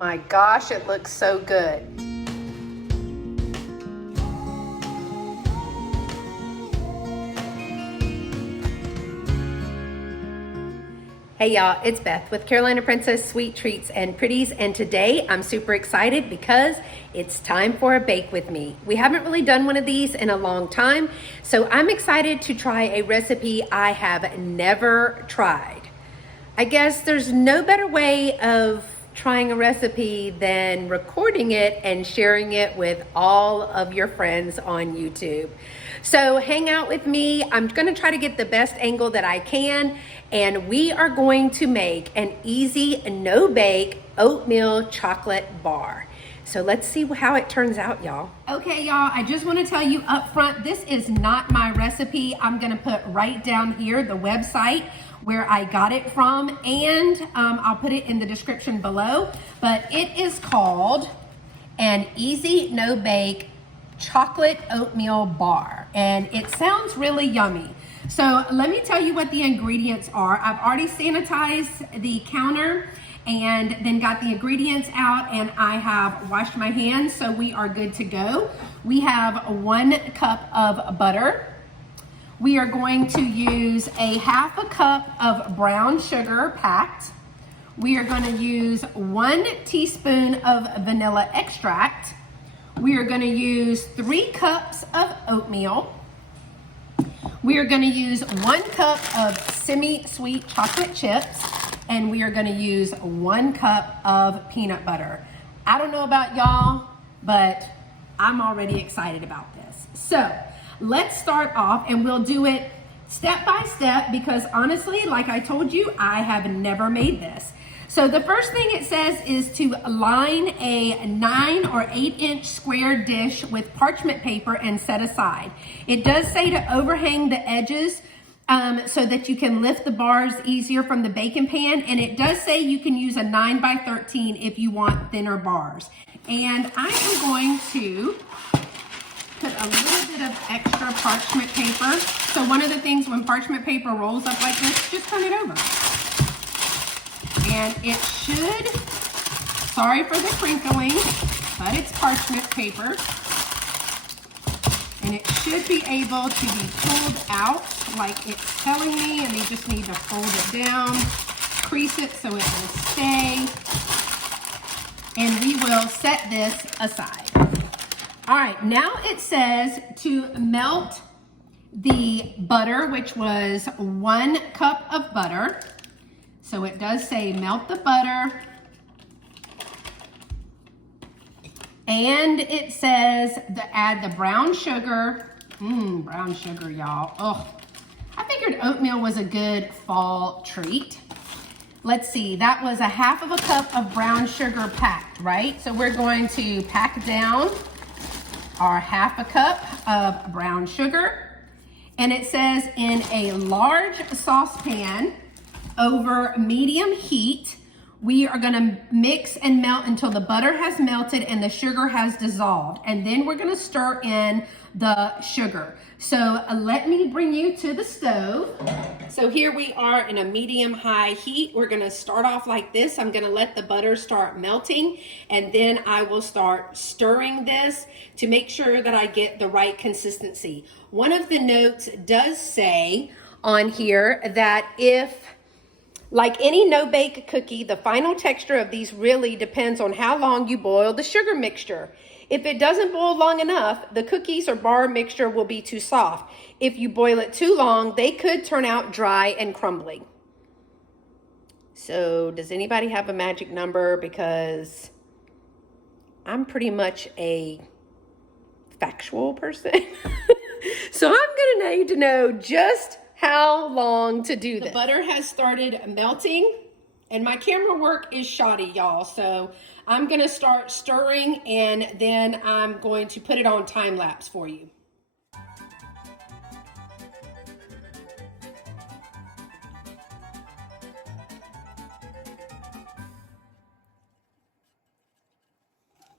My gosh, it looks so good. Hey y'all, it's Beth with Carolina Princess Sweet Treats and Pretties, and today I'm super excited because it's time for a bake with me. We haven't really done one of these in a long time, so I'm excited to try a recipe I have never tried. I guess there's no better way of trying a recipe than recording it and sharing it with all of your friends on YouTube. So hang out with me. I'm gonna try to get the best angle that I can, and we are going to make an easy, no-bake oatmeal chocolate bar. So let's see how it turns out, y'all. Okay, y'all, I just wanna tell you up front, this is not my recipe. I'm gonna put right down here the website where I got it from, and I'll put it in the description below, but it is called an easy no-bake chocolate oatmeal bar, and it sounds really yummy. So let me tell you what the ingredients are. I've already sanitized the counter and then got the ingredients out, and I have washed my hands, so we are good to go. We have 1 cup of butter. We are going to use a 1/2 cup of brown sugar packed. We are going to use 1 teaspoon of vanilla extract. We are going to use 3 cups of oatmeal. We are going to use 1 cup of semi-sweet chocolate chips, and we are going to use 1 cup of peanut butter. I don't know about y'all, but I'm already excited about this. So let's start off, and we'll do it step by step because honestly, like I told you, I have never made this. So the first thing it says is to line a 9 or 8-inch square dish with parchment paper and set aside. It does say to overhang the edges so that you can lift the bars easier from the baking pan, and it does say you can use a 9 by 13 if you want thinner bars. And I am going to put a little bit of extra parchment paper. So one of the things when parchment paper rolls up like this, just turn it over. And it should, sorry for the crinkling, but it's parchment paper. And it should be able to be pulled out like it's telling me, and you just need to fold it down, crease it so it will stay. And we will set this aside. All right, now it says to melt the butter, which was 1 cup of butter. So it does say melt the butter. And it says to add the brown sugar. Brown sugar, y'all. Oh, I figured oatmeal was a good fall treat. Let's see, that was a 1/2 cup of brown sugar packed, right? So we're going to pack down our 1/2 cup of brown sugar. And it says in a large saucepan over medium heat, we are gonna mix and melt until the butter has melted and the sugar has dissolved. And then we're gonna stir in the sugar. So let me bring you to the stove. So here we are in a medium high heat. We're gonna start off like this. I'm gonna let the butter start melting, and then I will start stirring this to make sure that I get the right consistency. One of the notes does say on here that if, like any no-bake cookie, the final texture of these really depends on how long you boil the sugar mixture. If it doesn't boil long enough, the cookies or bar mixture will be too soft. If you boil it too long, they could turn out dry and crumbly. So does anybody have a magic number? Because I'm pretty much a factual person. So I'm gonna need to know just how long to do this. The butter has started melting, and my camera work is shoddy, y'all. So I'm gonna start stirring, and then I'm going to put it on time lapse for you.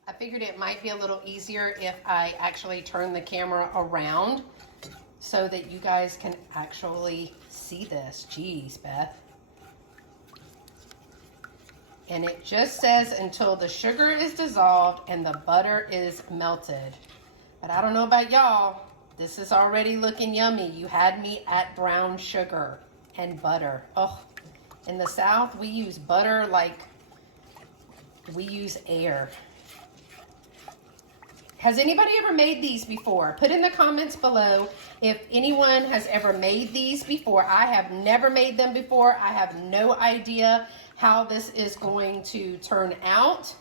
I figured it might be a little easier if I actually turn the camera around so that you guys can actually see this. Jeez, Beth. And it just says until the sugar is dissolved and the butter is melted. But I don't know about y'all, this is already looking yummy. You had me at brown sugar and butter. Oh, in the South, we use butter like we use air. Has anybody ever made these before? Put in the comments below if anyone has ever made these before. I have never made them before. I have no idea how this is going to turn out.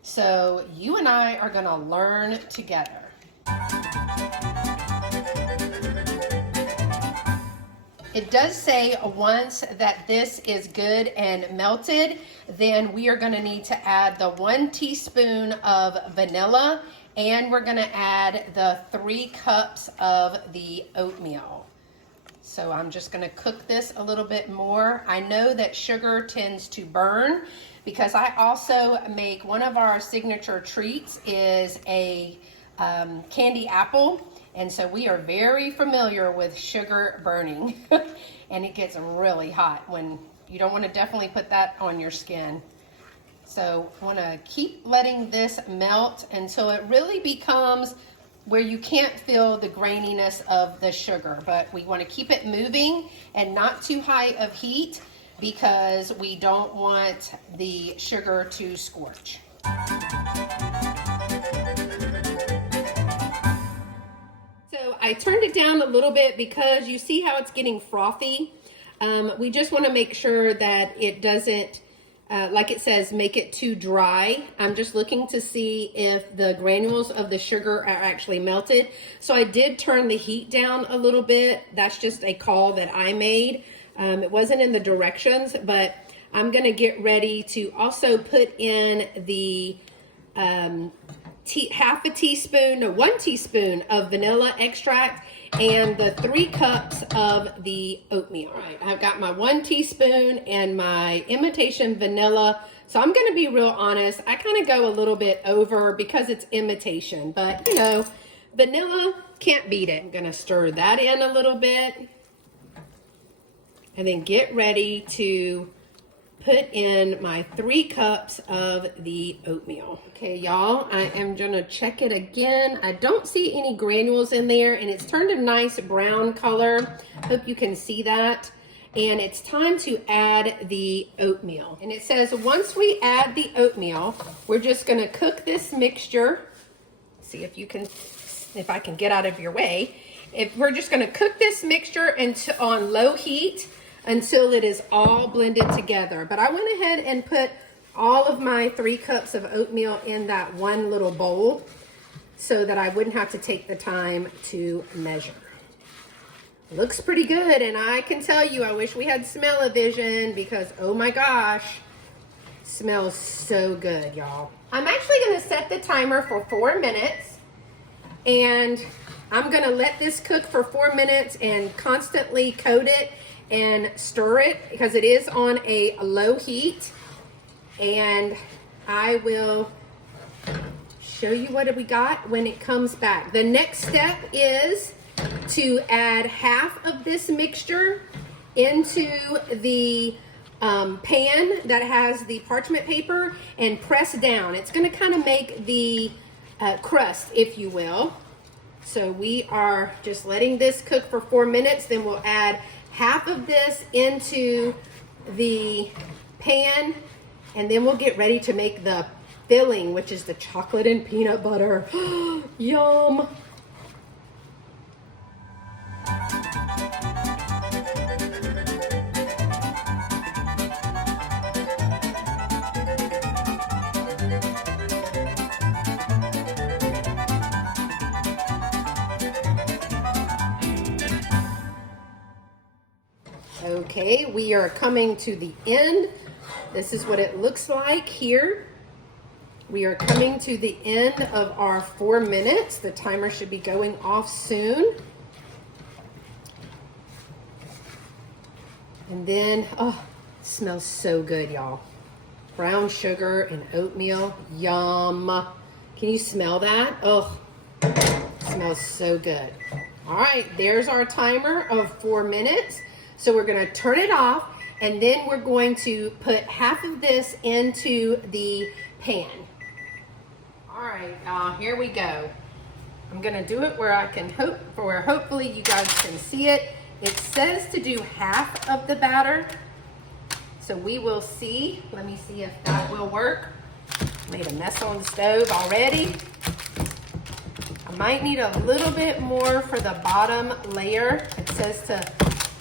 So you and I are gonna learn together. It does say once that this is good and melted, then we are gonna need to add the 1 teaspoon of vanilla, and we're gonna add the 3 cups of the oatmeal. So I'm just gonna cook this a little bit more. I know that sugar tends to burn because I also make one of our signature treats is a candy apple. And so we are very familiar with sugar burning and it gets really hot when you don't want to definitely put that on your skin. So I want to keep letting this melt until it really becomes where you can't feel the graininess of the sugar, but we want to keep it moving and not too high of heat because we don't want the sugar to scorch. So I turned it down a little bit because you see how it's getting frothy. We just want to make sure that it doesn't, like it says, make it too dry. I'm just looking to see if the granules of the sugar are actually melted. So I did turn the heat down a little bit. That's just a call that I made. It wasn't in the directions, but I'm going to get ready to also put in the 1 teaspoon of vanilla extract and the 3 cups of the oatmeal. All right, I've got my 1 teaspoon and my imitation vanilla. So I'm gonna be real honest, I kind of go a little bit over because it's imitation, but you know, vanilla, can't beat it. I'm gonna stir that in a little bit and then get ready to put in my 3 cups of the oatmeal. Okay, y'all, I am gonna check it again. I don't see any granules in there and it's turned a nice brown color. Hope you can see that. And it's time to add the oatmeal. And it says once we add the oatmeal, we're just gonna cook this mixture. See if I can get out of your way. We're just gonna cook this mixture on low heat until it is all blended together. But I went ahead and put all of my 3 cups of oatmeal in that one little bowl so that I wouldn't have to take the time to measure. Looks pretty good, and I can tell you, I wish we had smell-o-vision because, oh my gosh, smells so good, y'all. I'm actually gonna set the timer for 4 minutes, and I'm gonna let this cook for 4 minutes and constantly coat it and stir it because it is on a low heat. And I will show you what we got when it comes back. The next step is to add half of this mixture into the pan that has the parchment paper and press down. It's going to kind of make the crust, if you will. So we are just letting this cook for 4 minutes. Then we'll add half of this into the pan, and then we'll get ready to make the filling, which is the chocolate and peanut butter. Yum! Okay, we are coming to the end. This is what it looks like here. We are coming to the end of our 4 minutes. The timer should be going off soon. And then, oh, it smells so good, y'all. Brown sugar and oatmeal, yum. Can you smell that? Oh, it smells so good. All right, there's our timer of 4 minutes. So we're gonna turn it off And then we're going to put half of this into the pan. All right, y'all, here we go. I'm gonna do it where I can hopefully you guys can see it. It says to do half of the batter. So we will see. Let me see if that will work. Made a mess on the stove already. I might need a little bit more for the bottom layer. It says to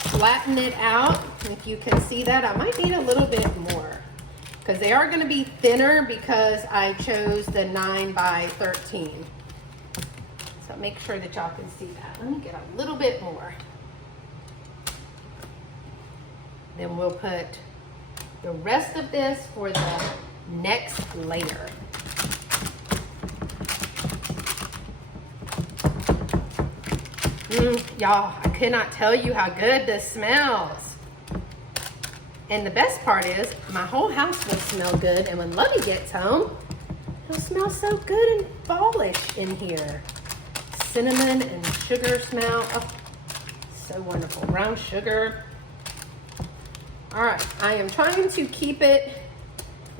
flatten it out. If you can see that, I might need a little bit more because they are going to be thinner because I chose the 9 by 13. So make sure that y'all can see that. Let me get a little bit more. Then we'll put the rest of this for the next layer. Y'all, I cannot tell you how good this smells. And the best part is my whole house will smell good, and when Lovey gets home, it'll smell so good and fallish in here. Cinnamon and sugar smell. Oh, so wonderful. Brown sugar. All right, I am trying to keep it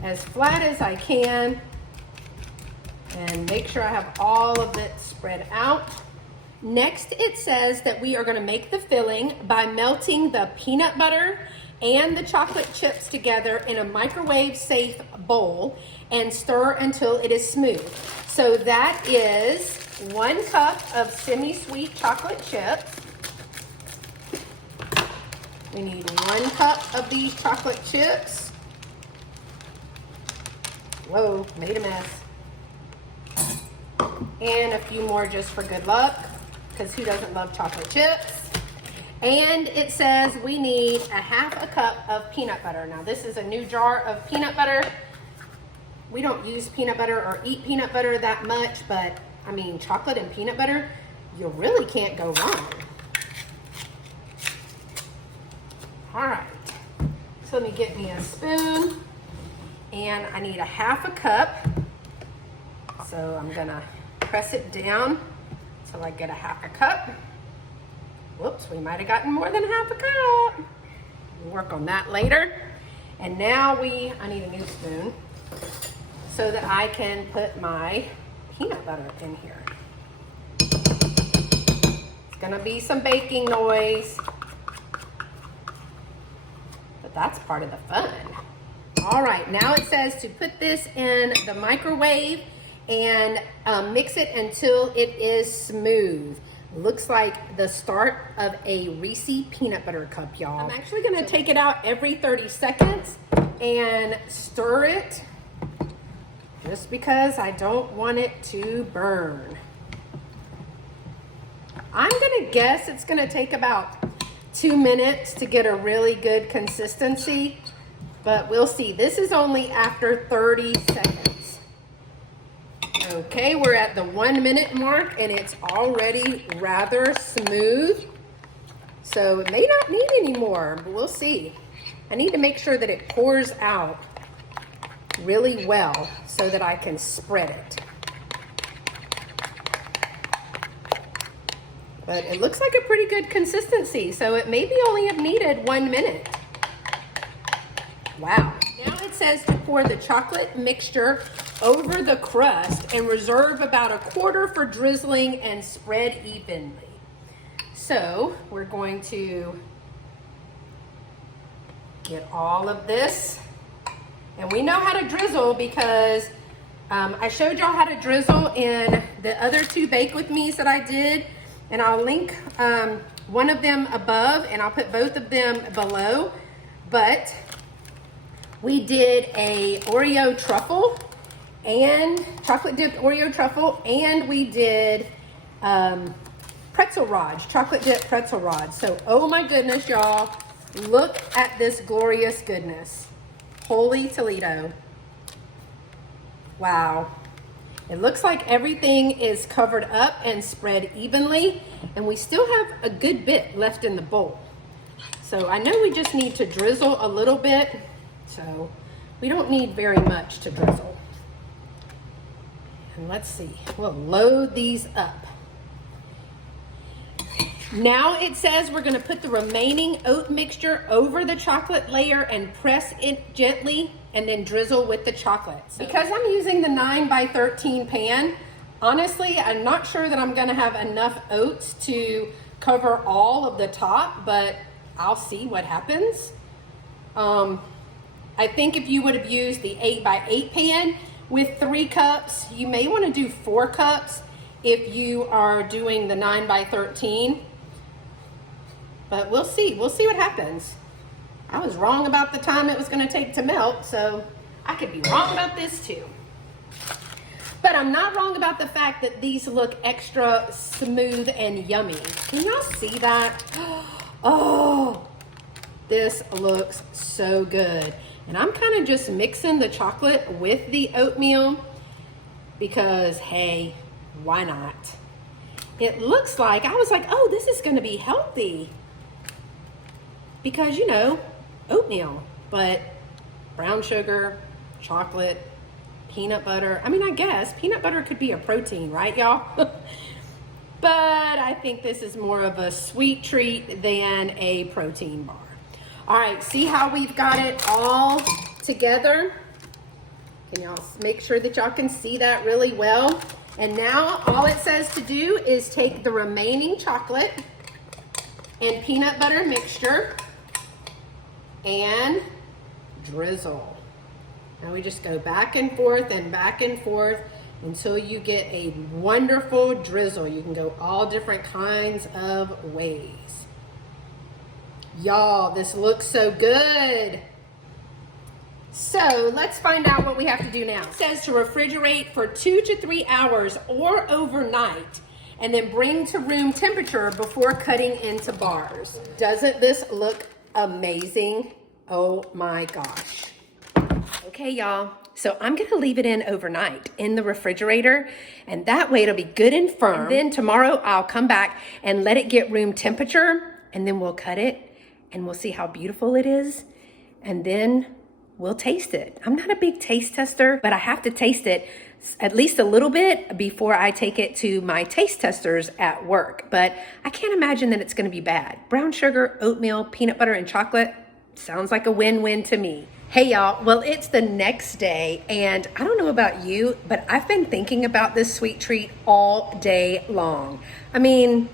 as flat as I can and make sure I have all of it spread out. Next, it says that we are going to make the filling by melting the peanut butter and the chocolate chips together in a microwave-safe bowl and stir until it is smooth. So that is 1 cup of semi-sweet chocolate chips. We need 1 cup of these chocolate chips. Whoa, made a mess. And a few more just for good luck, because who doesn't love chocolate chips? And it says we need a 1/2 cup of peanut butter. Now this is a new jar of peanut butter. We don't use peanut butter or eat peanut butter that much, but I mean, chocolate and peanut butter, you really can't go wrong. All right, so let me get me a spoon, and I need a 1/2 cup. So I'm gonna press it down till I get a 1/2 cup. Whoops, we might have gotten more than 1/2 cup. We'll work on that later. And now I need a new spoon so that I can put my peanut butter in here. It's gonna be some baking noise, but that's part of the fun. All right, now it says to put this in the microwave and mix it until it is smooth. Looks like the start of a Reese peanut butter cup, y'all. I'm actually gonna take it out every 30 seconds and stir it just because I don't want it to burn. I'm gonna guess it's gonna take about 2 minutes to get a really good consistency, but we'll see. This is only after 30 seconds. Okay, we're at the 1 minute mark and it's already rather smooth. So it may not need any more, but we'll see. I need to make sure that it pours out really well so that I can spread it. But it looks like a pretty good consistency, so it maybe only have needed 1 minute. Wow. Now it says to pour the chocolate mixture over the crust and reserve about 1/4 for drizzling and spread evenly. So we're going to get all of this. And we know how to drizzle because I showed y'all how to drizzle in the other 2 Bake With Me's that I did. And I'll link one of them above and I'll put both of them below. But we did a Oreo truffle and chocolate dipped Oreo truffle, and we did pretzel rods, chocolate dipped pretzel rods. So, oh my goodness, y'all, look at this glorious goodness. Holy Toledo. Wow. It looks like everything is covered up and spread evenly, and we still have a good bit left in the bowl. So I know we just need to drizzle a little bit, so we don't need very much to drizzle. And let's see, we'll load these up. Now it says we're gonna put the remaining oat mixture over the chocolate layer and press it gently and then drizzle with the chocolate. Because I'm using the 9x13 pan, honestly, I'm not sure that I'm gonna have enough oats to cover all of the top, but I'll see what happens. I think if you would have used the 8x8 pan with 3 cups, you may want to do 4 cups if you are doing the 9x13. But we'll see. We'll see what happens. I was wrong about the time it was going to take to melt, so I could be wrong about this too. But I'm not wrong about the fact that these look extra smooth and yummy. Can y'all see that? Oh, this looks so good. And I'm kind of just mixing the chocolate with the oatmeal because, hey, why not? It looks like, I was like, oh, this is going to be healthy because, you know, oatmeal, but brown sugar, chocolate, peanut butter. I mean, I guess peanut butter could be a protein, right, y'all? But I think this is more of a sweet treat than a protein bar. All right, see how we've got it all together? Can y'all make sure that y'all can see that really well? And now all it says to do is take the remaining chocolate and peanut butter mixture and drizzle. And we just go back and forth until you get a wonderful drizzle. You can go all different kinds of ways. Y'all, this looks so good. So let's find out what we have to do now. It says to refrigerate for 2 to 3 hours or overnight, and then bring to room temperature before cutting into bars. Doesn't this look amazing? Oh my gosh. Okay, y'all. So I'm gonna leave it in overnight in the refrigerator, and that way it'll be good and firm. And then tomorrow I'll come back and let it get room temperature, and then we'll cut it and we'll see how beautiful it is. And then we'll taste it. I'm not a big taste tester, but I have to taste it at least a little bit before I take it to my taste testers at work. But I can't imagine that it's gonna be bad. Brown sugar, oatmeal, peanut butter, and chocolate sounds like a win-win to me. Hey y'all, well, it's the next day, and I don't know about you, but I've been thinking about this sweet treat all day long. I mean,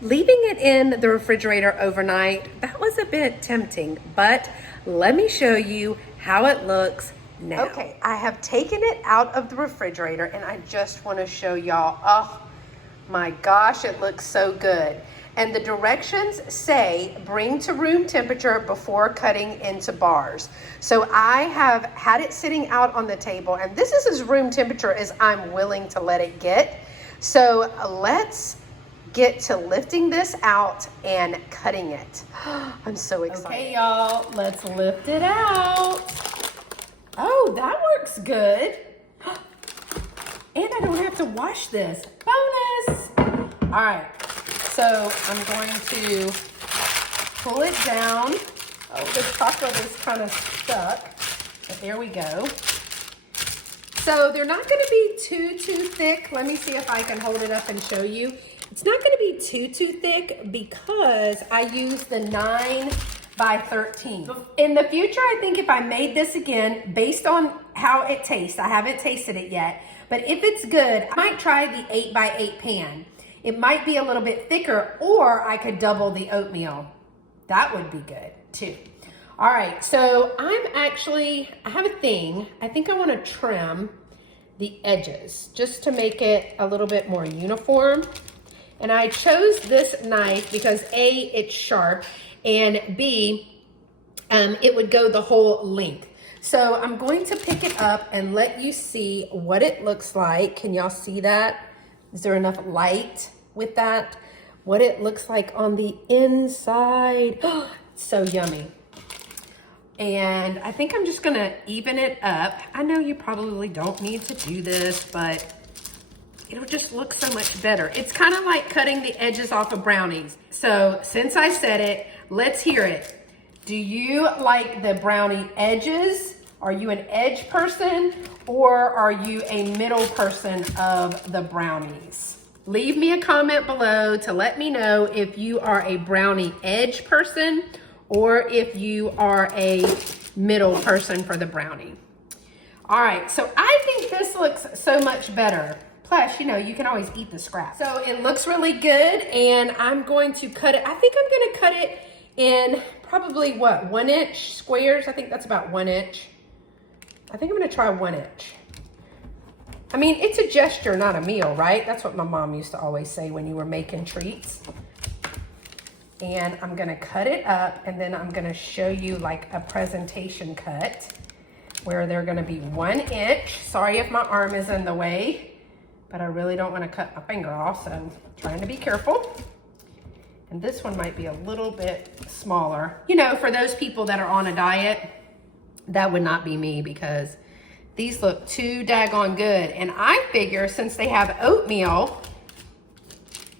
leaving it in the refrigerator overnight, that was a bit tempting, but let me show you how it looks now. Okay, I have taken it out of the refrigerator, and I just want to show y'all. Oh my gosh, it looks so good. And the directions say bring to room temperature before cutting into bars. So I have had it sitting out on the table, and this is as room temperature as I'm willing to let it get. So let's get to lifting this out and cutting it. I'm so excited. Okay, y'all, let's lift it out. Oh, that works good. And I don't have to wash this. Bonus. All right, so I'm going to pull it down. Oh, the chocolate is kind of stuck, but there we go. So they're not gonna be too thick. Let me see if I can hold it up and show you. It's not gonna be too thick because I use the 9x13. In the future, I think if I made this again, based on how it tastes, I haven't tasted it yet, but if it's good, I might try the 8x8 pan. It might be a little bit thicker, or I could double the oatmeal. That would be good too. All right, so I have a thing. I think I wanna trim the edges just to make it a little bit more uniform. And I chose this knife because A, it's sharp, and B, it would go the whole length. So I'm going to pick it up and let you see what it looks like. Can y'all see that? Is there enough light with that? What it looks like on the inside. So yummy. And I think I'm just gonna even it up. I know you probably don't need to do this, but it'll just look so much better. It's kind of like cutting the edges off of brownies. So since I said it, let's hear it. Do you like the brownie edges? Are you an edge person, or are you a middle person of the brownies? leave me a comment below to let me know if you are a brownie edge person or if you are a middle person for the brownie. All right, so I think this looks so much better. Plus, you know, you can always eat the scraps. So it looks really good, and I'm going to cut it. I think I'm gonna cut it in probably what, 1 inch squares? I think that's about 1 inch. I think I'm gonna try 1 inch. I mean, it's a gesture, not a meal, right? That's what my mom used to always say when you were making treats. And I'm gonna cut it up, and then I'm gonna show you like a presentation cut where they're gonna be 1 inch. Sorry if my arm is in the way, but I really don't wanna cut my finger off, so I'm trying to be careful. And this one might be a little bit smaller. You know, for those people that are on a diet, that would not be me because these look too daggone good. And I figure since they have oatmeal,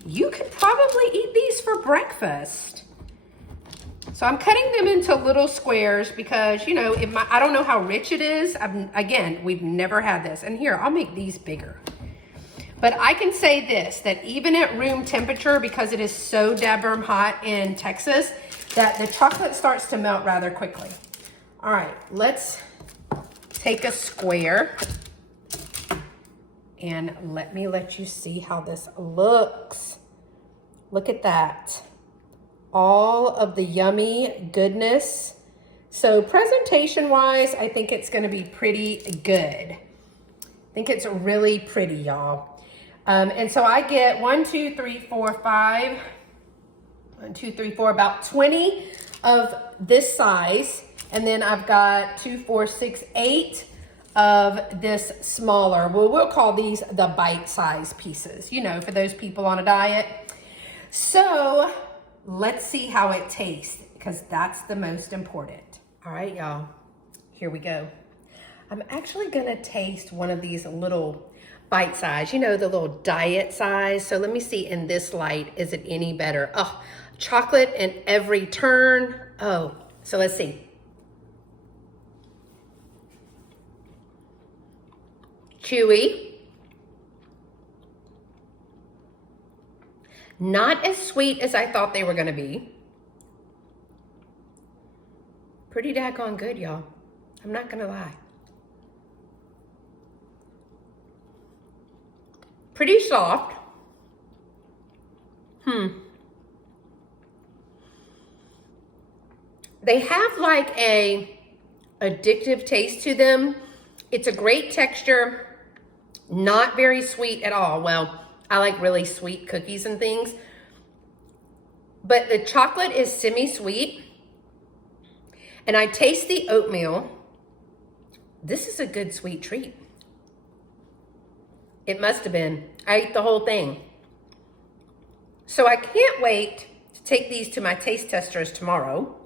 you could probably eat these for breakfast. So I'm cutting them into little squares because, you know, I don't know how rich it is. Again, we've never had this. And here, I'll make these bigger. But I can say this, that even at room temperature, because it is so daggum hot in Texas, that the chocolate starts to melt rather quickly. All right, let's take a square and let you see how this looks. Look at that. All of the yummy goodness. So presentation-wise, I think it's gonna be pretty good. I think it's really pretty, y'all. And so I get 1, 2, 3, 4, 5, 1, 2, 3, 4, about 20 of this size. And then I've got 2, 4, 6, 8 of this smaller. Well, we'll call these the bite-sized pieces, you know, for those people on a diet. So let's see how it tastes, because that's the most important. All right, y'all, here we go. I'm actually gonna taste one of these little bite size, you know, the little diet size. So let me see in this light, is it any better? Oh, chocolate in every turn. Oh, so let's see. Chewy. Not as sweet as I thought they were gonna be. Pretty daggone good, y'all. I'm not gonna lie. Pretty soft. They have like a addictive taste to them. It's a great texture, not very sweet at all. Well, I like really sweet cookies and things, but the chocolate is semi-sweet, and I taste the oatmeal. This is a good sweet treat. It must have been. I ate the whole thing. So I can't wait to take these to my taste testers tomorrow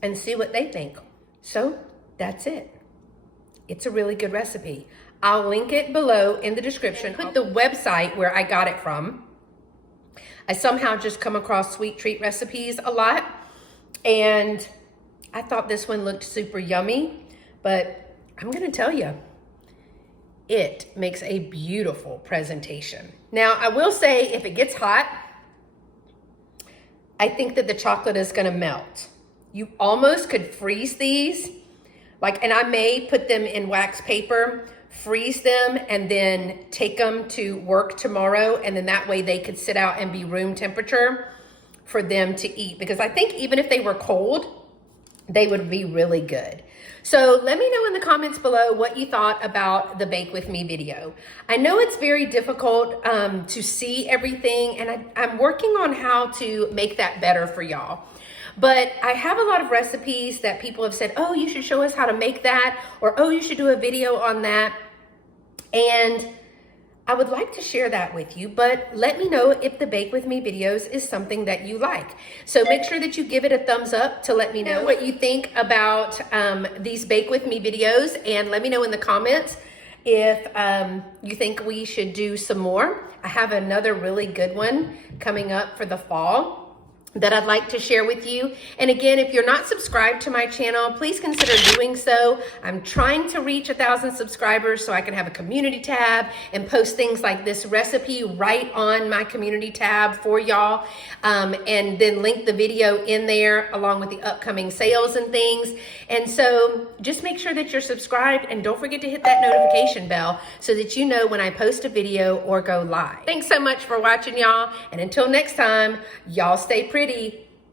and see what they think. So that's it. It's a really good recipe. I'll link it below in the description. Put the website where I got it from. I somehow just come across sweet treat recipes a lot, and I thought this one looked super yummy, but I'm gonna tell you, it makes a beautiful presentation. Now, I will say if it gets hot, I think that the chocolate is gonna melt. You almost could freeze these, and I may put them in wax paper, freeze them, and then take them to work tomorrow, and then that way they could sit out and be room temperature for them to eat. Because I think even if they were cold, they would be really good. So let me know in the comments below what you thought about the Bake With Me video. I know it's very difficult to see everything, and I'm working on how to make that better for y'all. But I have a lot of recipes that people have said, oh, you should show us how to make that, or oh, you should do a video on that. And I would like to share that with you, but let me know if the Bake With Me videos is something that you like. So make sure that you give it a thumbs up to let me know what you think about these Bake With Me videos, and let me know in the comments if you think we should do some more. I have another really good one coming up for the fall. that I'd like to share with you. And again, if you're not subscribed to my channel, please consider doing so. I'm trying to reach 1,000 subscribers so I can have a community tab and post things like this recipe right on my community tab for y'all, and then link the video in there along with the upcoming sales and things. And so just make sure that you're subscribed, and don't forget to hit that notification bell so that you know when I post a video or go live. Thanks so much for watching, y'all. And until next time, y'all stay pretty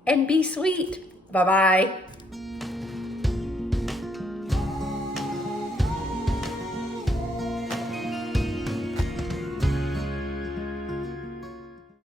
and be sweet. Bye-bye.